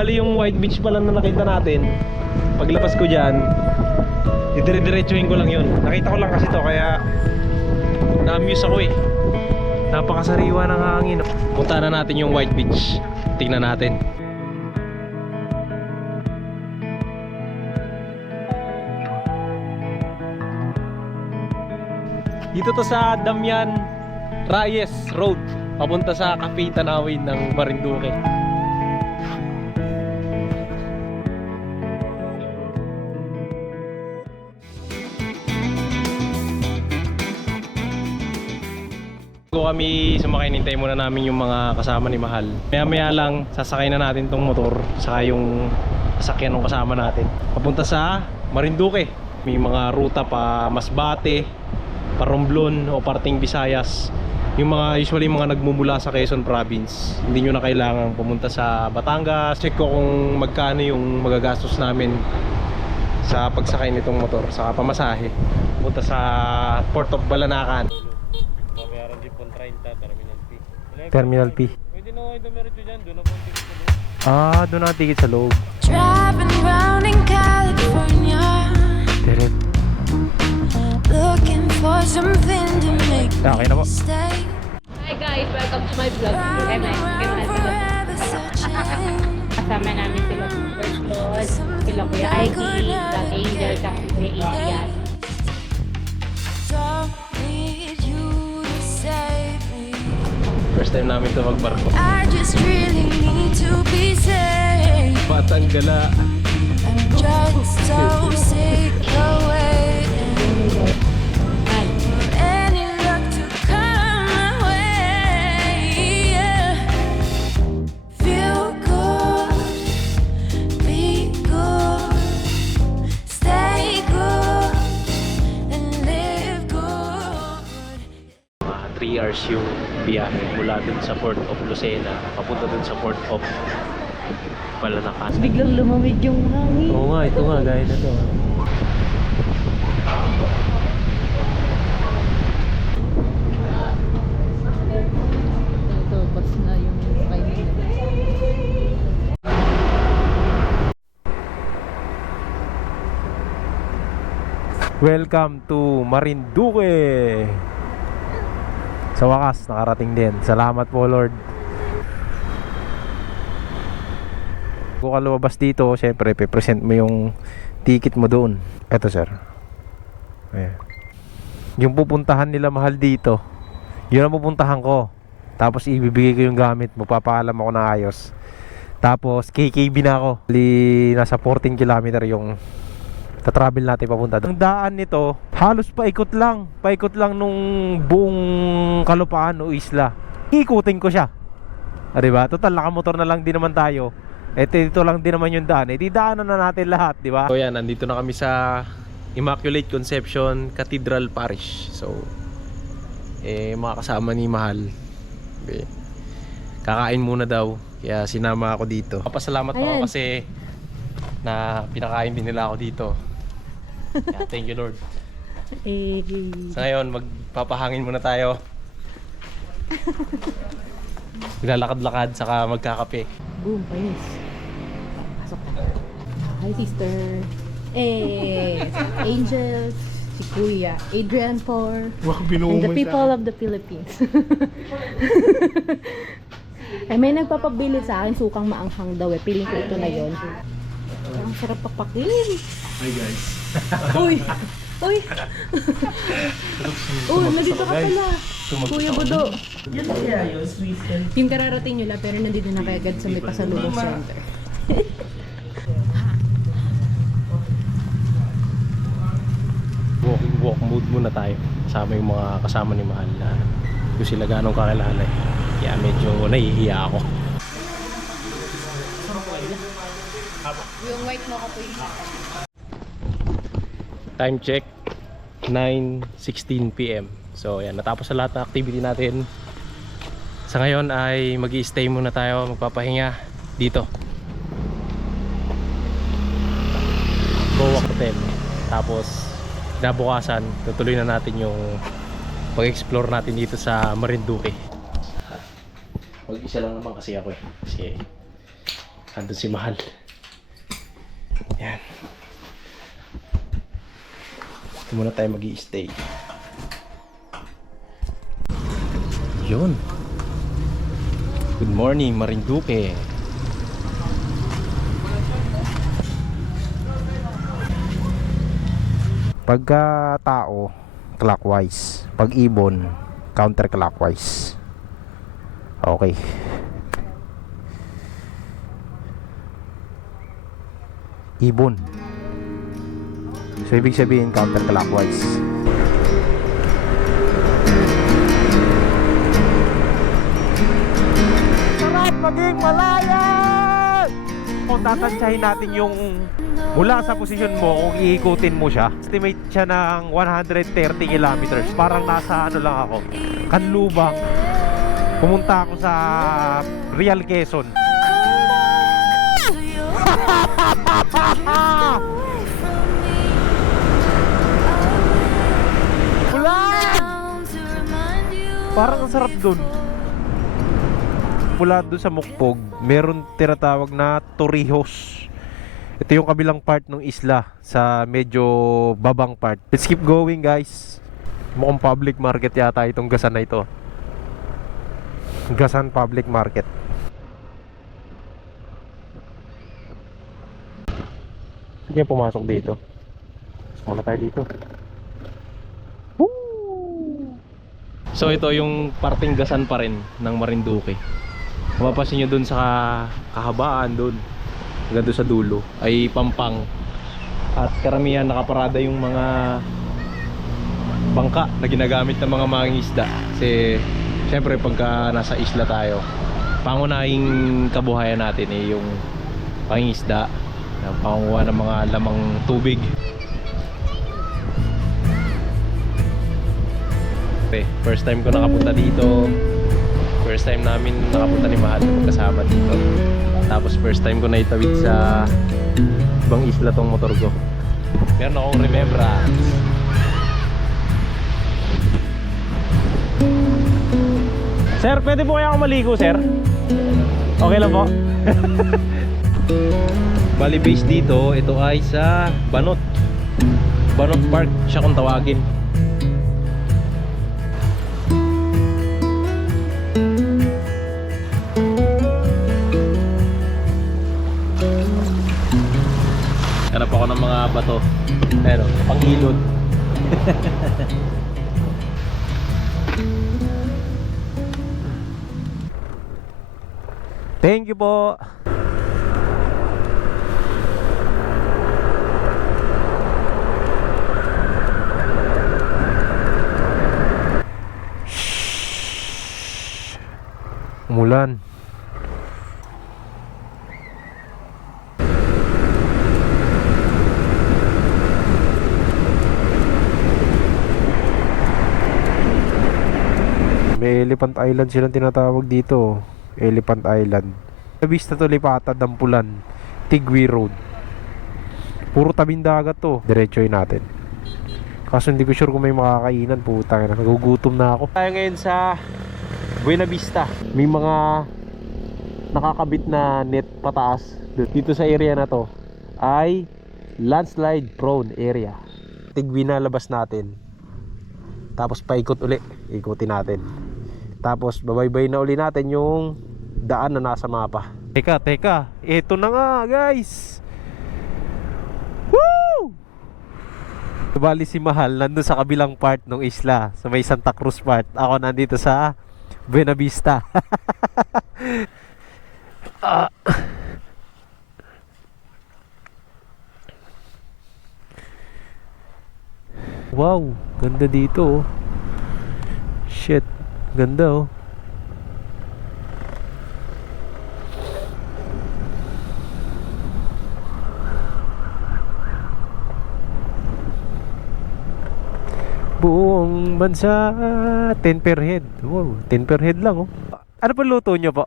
Bali yung white beach pala na nakita natin. Paglabas ko dyan, idire-diretsuhin ko lang yun. Nakita ko lang kasi to kaya na-amuse ako eh. Napakasariwa ng hangin. Punta na natin yung white beach. Tingnan natin. Dito to sa Damian Reyes Road. Papunta sa Cafe Tanawin ng Marinduque. Kami sumakay, nintay muna namin yung mga kasama ni Mahal. Maya maya lang, sasakay na natin tong motor, saka yung sasakyan ng kasama natin. Papunta sa Marinduque. May mga ruta pa Masbate, pa Romblon o parting Visayas. Yung mga usually mga nagmumula sa Quezon Province. Hindi nyo na kailangan pumunta sa Batangas. Check ko kung magkano yung magagastos namin sa pagsakay nitong motor, saka pamasahe. Punta sa Port of Balanacan. Terminal P. Pwede na kayo dumiretso dyan, doon ako ang ticket ko doon. Ah, doon ticket sa loob. Driving round in California, Direct. looking for something to make Okay na po. me stay. Hi guys, welcome to my vlog. Kaya na, and kaya na sila. forever searching. Kasama namin sila First Lord, sila Kuya Ivy, Black Angel, si Kuya Ian. First time namin ito magbarko. I just really need to be saved. Batang gala. I'm just so sick of hours yung biyahe mula dun sa Port of Lucena papunta dun sa Port of Balanacan. Biglang lumamig yung hangin. Oo nga, ito nga, gaya na to. Welcome to Marinduque! Sa wakas, nakarating din. Salamat po, Lord. Kung ka lumabas dito, syempre, pe-present mo yung ticket mo doon. Eto, sir. Ayan. Yung pupuntahan nila mahal dito, yun ang pupuntahan ko. Tapos ibibigay ko yung gamit mo, papaalam ako na ayos. Tapos KKB na ako. Li, nasa 14 kilometer yung tatravel natin papunta doon. Ang daan nito, halos paikot lang. Paikot lang nung buong kalupaan o isla. Ikutin ko siya. Ah, diba? Total, nakamotor na lang din naman tayo. Eh, dito lang din naman yung daan. Eh, di daanan na natin lahat, di ba? So yan, nandito na kami sa Immaculate Conception Cathedral Parish. So, eh, mga kasama ni Mahal. Okay. Kakain muna daw. Kaya sinama ako dito. Papasalamat ako Ayan. kasi na pinakain din nila ako dito. Kaya thank you Lord. Eh, Sa ngayon, magpapahangin muna tayo. Maglalakad-lakad, saka magkakape. boom, ayos. Pasok ka. Hi, sister. Eh, Angel, si Kuya, Adrian Por, and the people of the Philippines. eh, may nagpapabili sa akin sukang maanghang daw eh. Piling ko ito na yon. Ang sarap papakin. Hi guys. Uy! Uy! Uy, nandito ka pala. Kuya Budo. Yung kararating nyo lang, pero nandito na kayo agad sa may pasalubong center. Walking walk mood muna tayo. Kasama yung mga kasama ni Mahal na kung sila ganong kakilala. eh. Kaya medyo nahihiya ako. Yung white mo ka po Time check 9.16 p.m. So yan, natapos sa lahat ng activity natin. Sa ngayon ay mag stay muna tayo, magpapahinga dito. Bowac Hotel. Tapos nabukasan, tutuloy na natin yung pag-explore natin dito sa Marinduque. Mag-isa lang naman kasi ako eh. Kasi Andun si Mahal. Yan. Ito muna tayo mag stay Yun. Good morning, Marinduque. Pagka tao, clockwise. Pag ibon, counterclockwise. Okay. Ibon. So, ibig sabihin counterclockwise. Sarap maging malaya! Kung tatansyahin natin yung mula sa posisyon mo, kung iikutin mo siya, estimate siya ng 130 kilometers. Parang nasa ano lang ako, Kanlubang. Pumunta ako sa Real Quezon. Parang ang sarap dun. Mula dun sa Mukpog, meron tinatawag na Torrijos. Ito yung kabilang part ng isla sa medyo babang part. Let's keep going guys. Mukhang public market yata itong gasan na ito. Gasan Public Market. Sige, pumasok dito. Muna tayo dito. So ito yung parting gasan pa rin ng Marinduque. Mapapansin nyo dun sa kahabaan dun. Hanggang sa dulo ay pampang. At karamihan nakaparada yung mga bangka na ginagamit ng mga mangingisda kasi syempre pagka nasa isla tayo pangunahing kabuhayan natin eh yung pangingisda pangunguha ng mga lamang tubig Eh, first time ko nakapunta dito first time namin nakapunta ni Mahal na magkasama dito tapos first time ko na itawid sa ibang isla tong motor ko meron akong remembrance Sir, pwede po kaya ako maligo, sir? Okay lang po. Bali base dito, ito ay sa Banot. Banot Park siya kung tawagin. Hanap ako ng mga bato. Pero, panghilod. Thank you po. Umulan. May Elephant Island silang tinatawag dito. Elephant Island. Nabista to lipatad ng pulan. Tigwi Road. Puro tabing dagat to. Diretsoy natin. Kaso hindi ko sure kung may makakainan. Putang na. Nagugutom na ako. Tayo ngayon sa Buena Vista. May mga nakakabit na net pataas. Dito sa area na to ay landslide prone area. Tigwi na labas natin. Tapos paikot uli. Ikutin natin. Tapos babaybay na uli natin yung daan na nasa mapa. Teka, teka. Ito na nga, guys. Woo! Bali si Mahal nandun sa kabilang part ng isla, sa may Santa Cruz part. Ako nandito sa Buena Vista. Ah. Wow, ganda dito oh. Shit, ganda oh. Buong bansa 10 per head Wow, 10 per head lang oh Ano pa luto nyo po?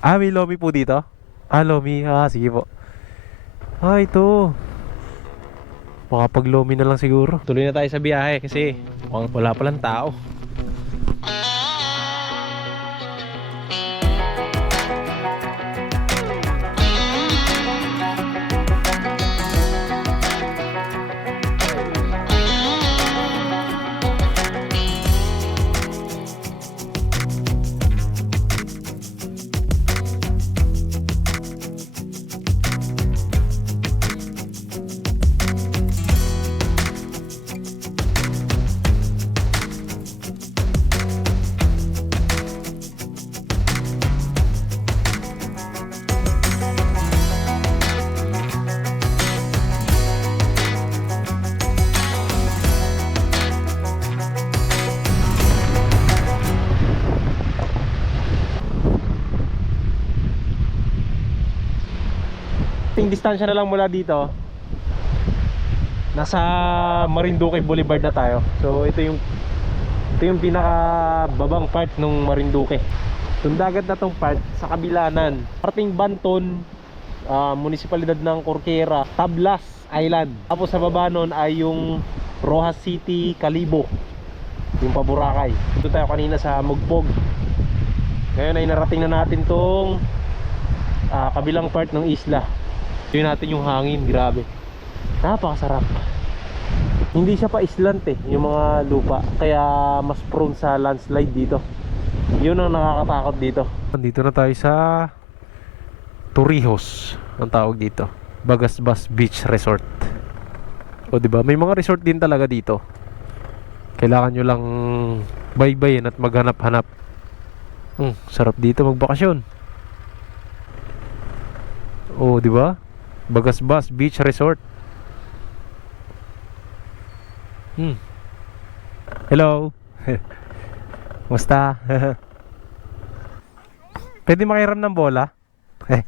Ah, may lomi po dito? Ah, lomi, ah, sige po Ah, ito Makapag-lomi na lang siguro Tuloy na tayo sa biyahe kasi mukhang wala palang tao distansya na lang mula dito. Nasa Marinduque Boulevard na tayo. So ito yung ito yung pinakababang part ng Marinduque. Itong dagat na tong part sa kabilanan. Parting Banton, ah, munisipalidad ng Corquera, Tablas Island. Tapos sa baba nun ay yung Rojas City, Calibo. Yung paburakay. Dito tayo kanina sa Mugpog. Ngayon ay narating na natin tong ah, kabilang part ng isla. Yun natin yung hangin, grabe. Napakasarap. Hindi siya pa islant eh, yung mga lupa. Kaya mas prone sa landslide dito. Yun ang nakakatakot dito. Dito na tayo sa Torrijos, ang tawag dito. Bagasbas Beach Resort. O di ba? May mga resort din talaga dito. Kailangan nyo lang baybayin at maghanap-hanap. Hmm, sarap dito magbakasyon. Oh, di ba? Bagasbas Beach Resort. Hmm. Hello. Musta? Pwede makiram ng bola? Eh.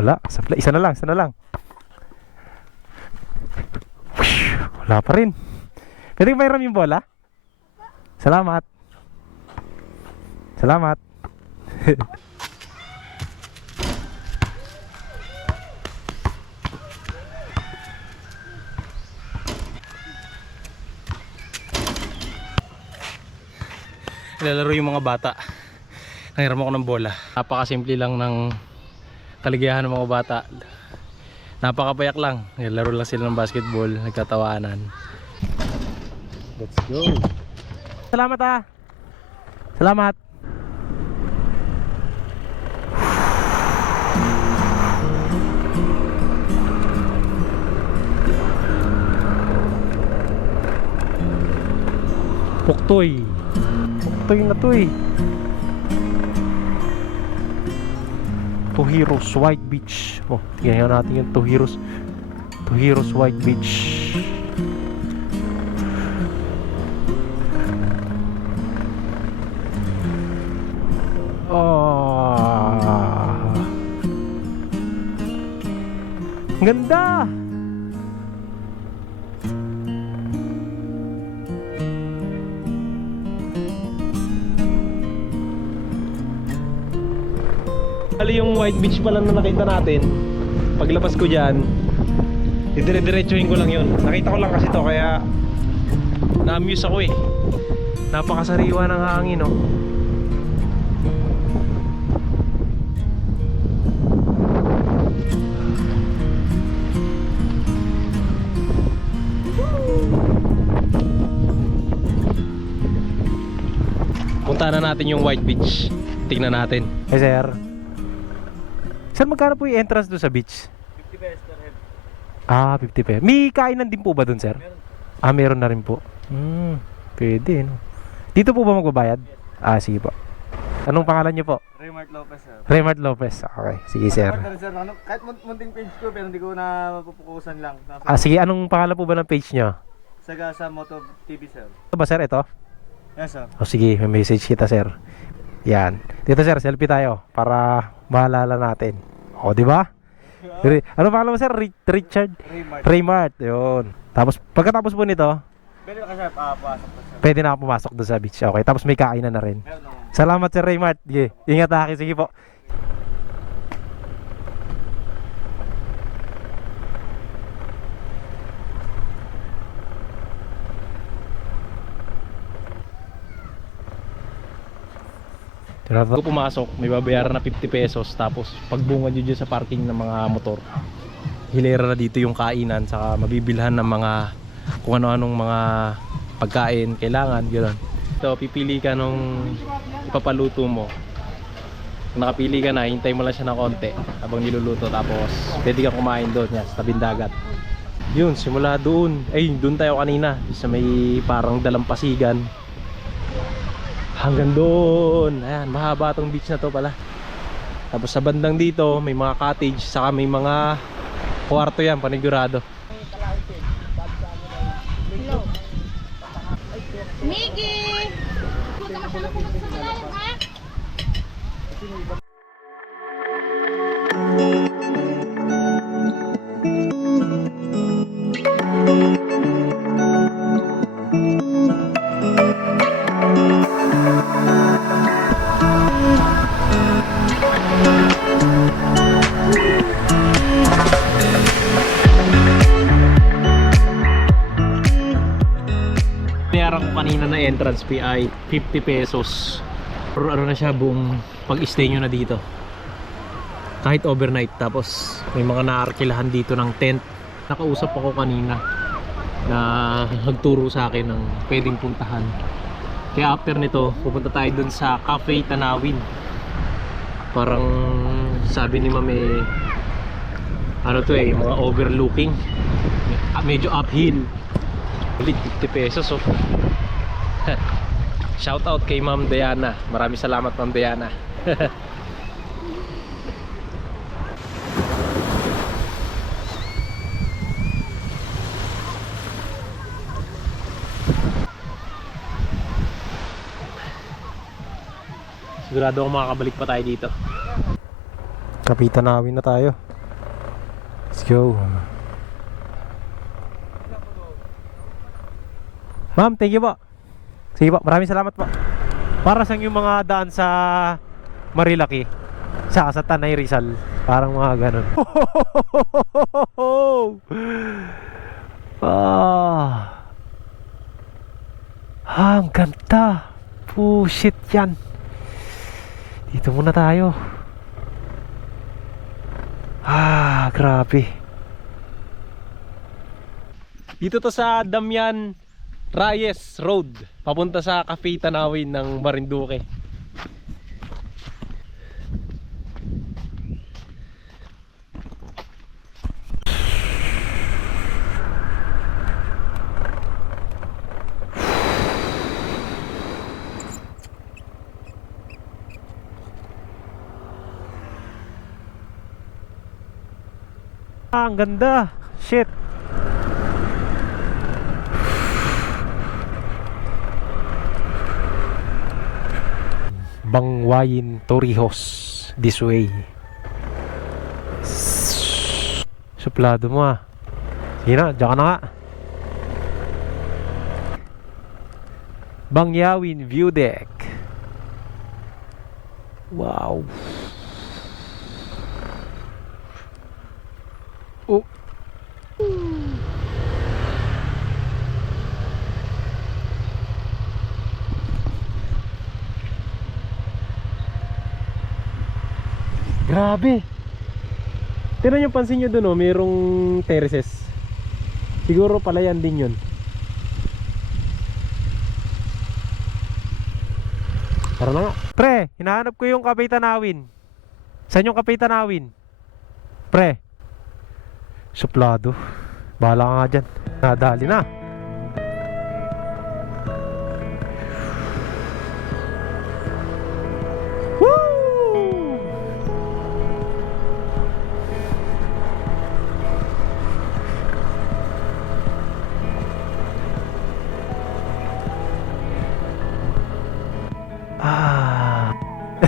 Wala. Supply. Isa na lang. Isa na lang. Wala pa rin. Pwede makiram yung bola? Salamat. Salamat. Nilalaro yung mga bata. Nangiram ako ng bola. Napakasimple lang ng kaligayahan ng mga bata. Napakapayak lang. Nilalaro lang sila ng basketball. Nagtatawanan. Let's go. Salamat ah. Salamat. Puktoy. Puktoy na to eh. Two White Beach. Oh, tingnan natin yung Two Heroes. Two Heroes White Beach. Ang Ganda! Bali yung white beach pa lang na nakita natin Paglabas ko dyan Idire-diretsuhin ko lang yun. Nakita ko lang kasi to kaya Na-amuse ako eh. Napakasariwa ng hangin oh. Punta na natin yung white beach. Tingnan natin. Hey sir Sir, magkano po yung entrance doon sa beach? 50 pesos per head. Ah, 50 pesos. May kainan din po ba doon, sir? Meron. Ah, meron na rin po. Hmm, pwede, no? Dito po ba magbabayad? Ah, sige po. Anong pangalan niyo po? Raymart Lopez sir. Raymart Lopez. Okay, sige, sir. Partner sir, ano, kahit mun- munting page ko pero hindi ko na mapupukusan lang. Nasa Ah, sige, anong pangalan po ba ng page niyo? Saga sa Moto TV sir. Ito ba, sir? Ito? Yes sir. O, sige, may message kita, sir. Yan. Dito, sir, selfie tayo para maalala natin. O, di ba? Ri- Ano pangalan mo, sir? Ri- Richard? Raymart. Raymart. Yun. Tapos, pagkatapos po nito, Pwede ka sir, pasok po sir. pwede na ako pumasok doon sa beach. Okay, tapos may kainan na rin. Meron. Salamat Sir Raymart. Sige, ingat aki. Sige po. Tinatatag ko pumasok, may babayaran na 50 pesos tapos pagbungad nyo dyan sa parking ng mga motor hilera na dito yung kainan saka mabibilhan ng mga kung ano-anong mga pagkain kailangan gano'n. Ito pipili ka nung ipapaluto mo. Kung nakapili ka na hintay mo lang siya ng konti habang niluluto tapos pwede ka kumain doon yan, sa tabing dagat. Yun simula doon. Ay doon tayo kanina sa may parang dalampasigan hanggang doon. Ayan mahaba tong beach na to pala. Tapos sa bandang dito may mga cottage saka may mga kwarto yan panigurado. Miggy! Entrance fee ay 50 pesos. Or ano na siya buong pag-stay nyo na dito. Kahit overnight. Tapos may mga naarkilahan dito ng tent. Nakausap ako kanina na nagturo sa akin ng pwedeng puntahan. Kaya after nito, pupunta tayo dun sa Cafe Tanawin. Parang sabi ni Ma'am ano to eh, mga overlooking. Medyo uphill. Ulit 50 pesos oh. Shout out kay Ma'am Diana. Maraming salamat Ma'am Diana. Sigurado ako makakabalik pa tayo dito. Kapitan namin na tayo. Let's go. Ma'am, thank you po. Sige po, maraming salamat po. Para sa yung mga daan sa Marilaki, sa sa Tanay Rizal, parang mga ganun. ah. Ah, ang ganda. Pushit yan. Dito muna tayo. Ah, grabe. Dito to sa Damian Reyes Road papunta sa Cafe Tanawin ng Marinduque Ah, ang ganda. Shit. Bangwayin Torrijos this way. Suplado mo ah. Sige na dyan ka na nga. Bangyawin View Deck. Wow Grabe. Tingnan yung pansin nyo dun oh, mayroong terraces. Siguro palayan din yun. Tara na nga. Pre, hinahanap ko yung Kapitanawin. Saan yung Kapitanawin? Pre. Suplado. Bahala ka nga dyan. Nadali na.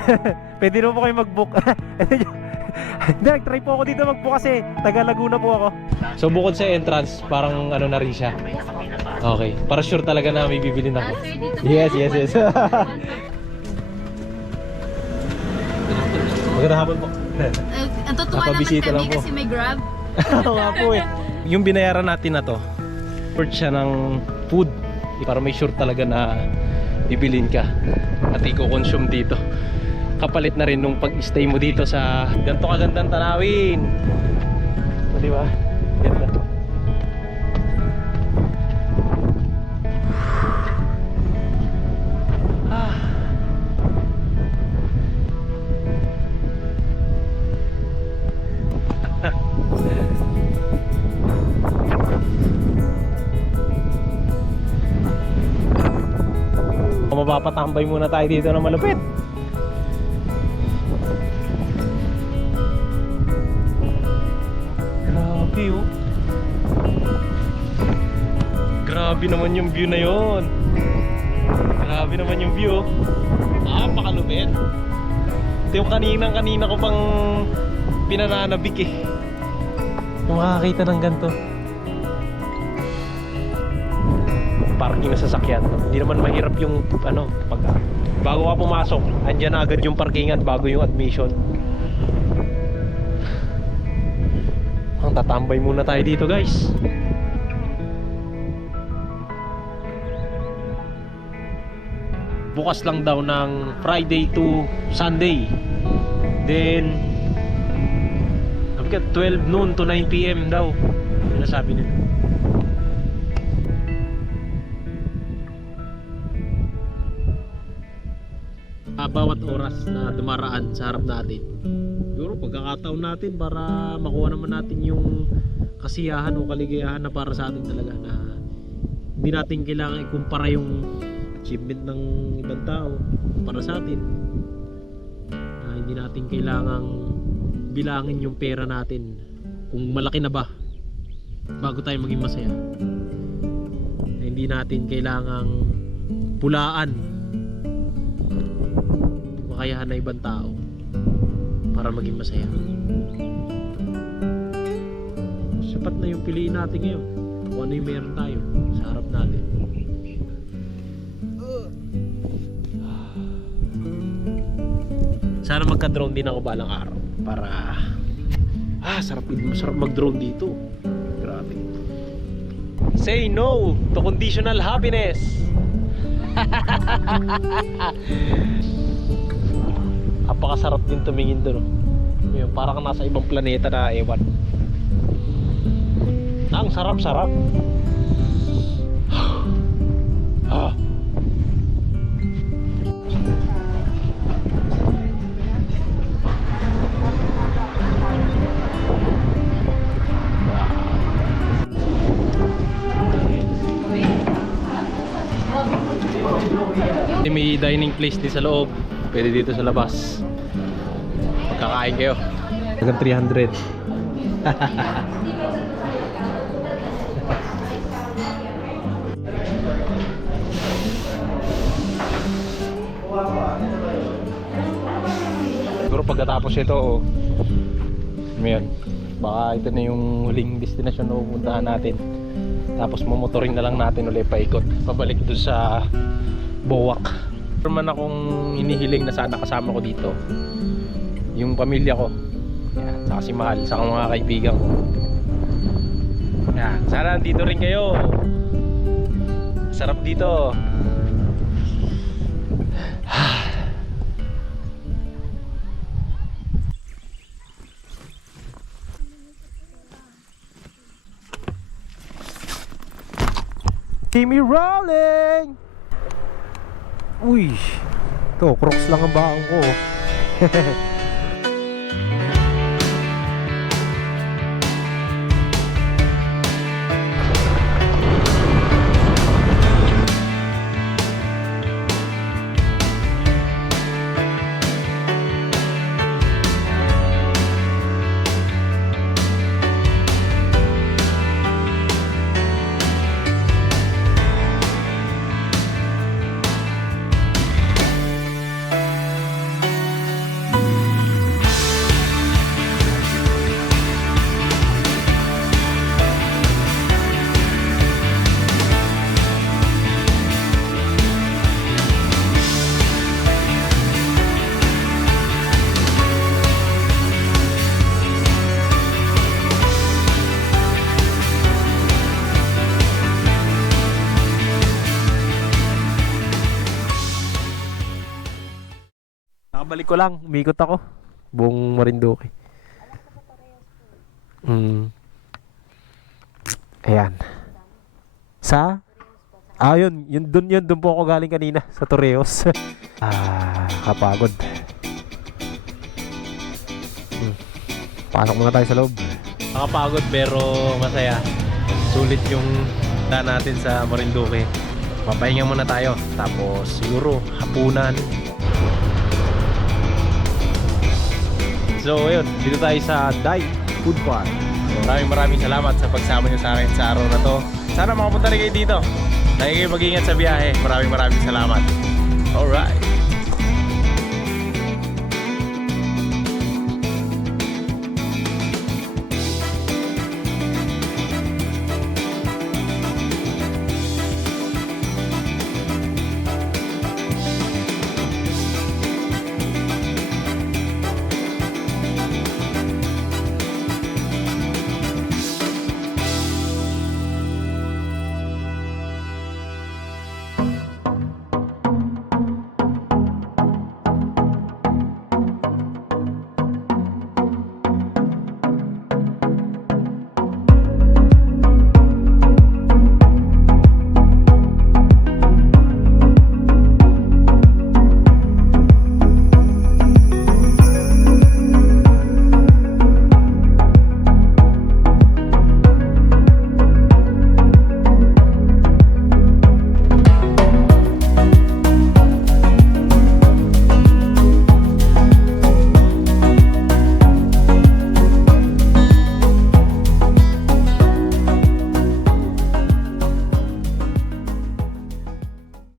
Pwede naman po kayo mag-book. Hindi, nag-try po ako dito mag-book kasi taga Laguna po ako. So bukod sa entrance, parang ano na rin siya. Okay, para sure talaga na may bibili na ako. Yes, yes, yes. Magandang hapon po. ang totoo Napabisita lang po. may grab. Oo nga po eh. Yung binayaran natin na to, worth siya ng food para may sure talaga na bibilin ka at i-consume dito. Kapalit na rin nung pag-stay mo dito sa ganito kagandang tanawin. O, di ba? Ganda. Ah. Mapapatambay muna tayo dito na malupit. Grabe naman yung view na yon. Grabe naman yung view. Napakalupit. Ito yung kaninang kanina ko pang pinananabik eh. Kung makakita ng ganito. parking na sasakyan. Hindi naman mahirap yung ano, pag bago ka pumasok, andyan na agad yung parkingan bago yung admission. Ang tatambay muna tayo dito, guys. Bukas lang daw ng Friday to Sunday. Then, sabi ka, 12 noon to 9 p.m. daw. Yun ang sabi nila. Ah, bawat oras na dumaraan sa harap natin. Siguro pagkakataon natin para makuha naman natin yung kasiyahan o kaligayahan na para sa atin talaga na hindi natin kailangan ikumpara yung achievement ng ibang tao para sa atin. Na hindi natin kailangang bilangin yung pera natin kung malaki na ba bago tayo maging masaya. Na hindi natin kailangang pulaan yung kakayahan ng ibang tao para maging masaya. Sapat na yung piliin natin ngayon kung ano yung meron tayo sa harap natin sana magka-drone din ako balang araw para ah sarap masarap mag-drone dito grabe say no to conditional happiness Napakasarap din tumingin doon. Oh. Yun, para kang nasa ibang planeta na ewan. Ang sarap-sarap. May dining place din sa loob. Pwede dito sa labas. Magkakain kayo. Hanggang 300. Siguro pagkatapos ito, oh, Ayan. Baka ito na yung huling destination na pupuntahan natin. Tapos mamotoring na lang natin ulit paikot. Pabalik doon sa Bowak. Meron man akong inihiling na sana kasama ko dito. Yung pamilya ko. Yan, saka si Mahal, saka mga kaibigan ko. Yan, sana dito rin kayo. Sarap dito. Keep me rolling! Uy! Ito, crocs lang ang baon ko. ko lang, umikot ako. Buong Marinduque. Mm. Ayan. Sa? Ah, yun. Yun dun yun. Dun po ako galing kanina. Sa Torreos. ah, kapagod. Hmm. Pasok muna tayo sa loob. Nakapagod pero masaya. Sulit yung daan natin sa Marinduque. Papahinga muna tayo. Tapos siguro hapunan. So, ayun, dito tayo sa Dai Food Park. So, maraming maraming salamat sa pagsama nyo sa akin sa araw na to. Sana makapunta rin kayo dito. Lagi kayo mag-ingat sa biyahe. Maraming maraming salamat. Alright.